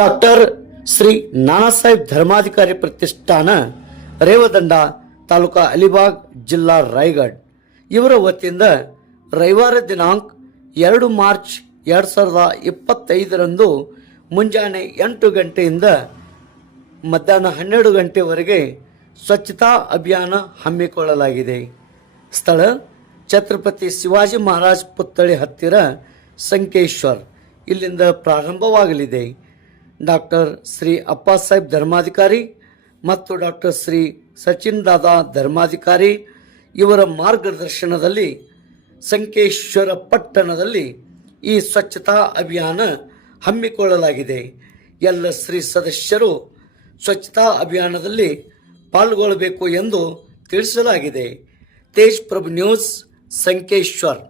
Doctor Shri ನಾನಾ ಸಾಹೇಬ್ ಧರ್ಮಾಧಿಕಾರಿ ಪ್ರತಿಷ್ಠಾನ ರೇವದಂಡ ತಾಲೂಕಾ ಅಲಿಬಾಗ್ ಜಿಲ್ಲಾ ರಾಯಗಢ್ ಇವರ ವತಿಯಿಂದ ರವಿವಾರ ದಿನಾಂಕ ಎರಡು ಮಾರ್ಚ್ ಎರಡು ಸಾವಿರದ ಇಪ್ಪತ್ತೈದರಂದು ಮುಂಜಾನೆ ಎಂಟು ಗಂಟೆಯಿಂದ ಮಧ್ಯಾಹ್ನ ಹನ್ನೆರಡು ಗಂಟೆವರೆಗೆ ಸ್ವಚ್ಛತಾ ಅಭಿಯಾನ ಹಮ್ಮಿಕೊಳ್ಳಲಾಗಿದೆ. ಸ್ಥಳ ಛತ್ರಪತಿ ಶಿವಾಜಿ ಮಹಾರಾಜ್ ಪುತ್ಥಳಿ ಹತ್ತಿರ ಸಂಕೇಶ್ವರ್. ಇಲ್ಲಿಂದ ಪ್ರಾರಂಭವಾಗಲಿದೆ. ಡಾಕ್ಟರ್ ಶ್ರೀ ಅಪ್ಪಾಸಾಹೇಬ್ ಧರ್ಮಾಧಿಕಾರಿ ಮತ್ತು ಡಾಕ್ಟರ್ ಶ್ರೀ ಸಚಿನ್ ದಾದಾ ಧರ್ಮಾಧಿಕಾರಿ ಇವರ ಮಾರ್ಗದರ್ಶನದಲ್ಲಿ ಸಂಕೇಶ್ವರ ಪಟ್ಟಣದಲ್ಲಿ ಈ ಸ್ವಚ್ಛತಾ ಅಭಿಯಾನ ಹಮ್ಮಿಕೊಳ್ಳಲಾಗಿದೆ. ಎಲ್ಲ ಶ್ರೀ ಸದಸ್ಯರು ಸ್ವಚ್ಛತಾ ಅಭಿಯಾನದಲ್ಲಿ ಪಾಲ್ಗೊಳ್ಳಬೇಕು ಎಂದು ತಿಳಿಸಲಾಗಿದೆ. ತೇಜ್ ಪ್ರಭು ನ್ಯೂಸ್, ಸಂಕೇಶ್ವರ್.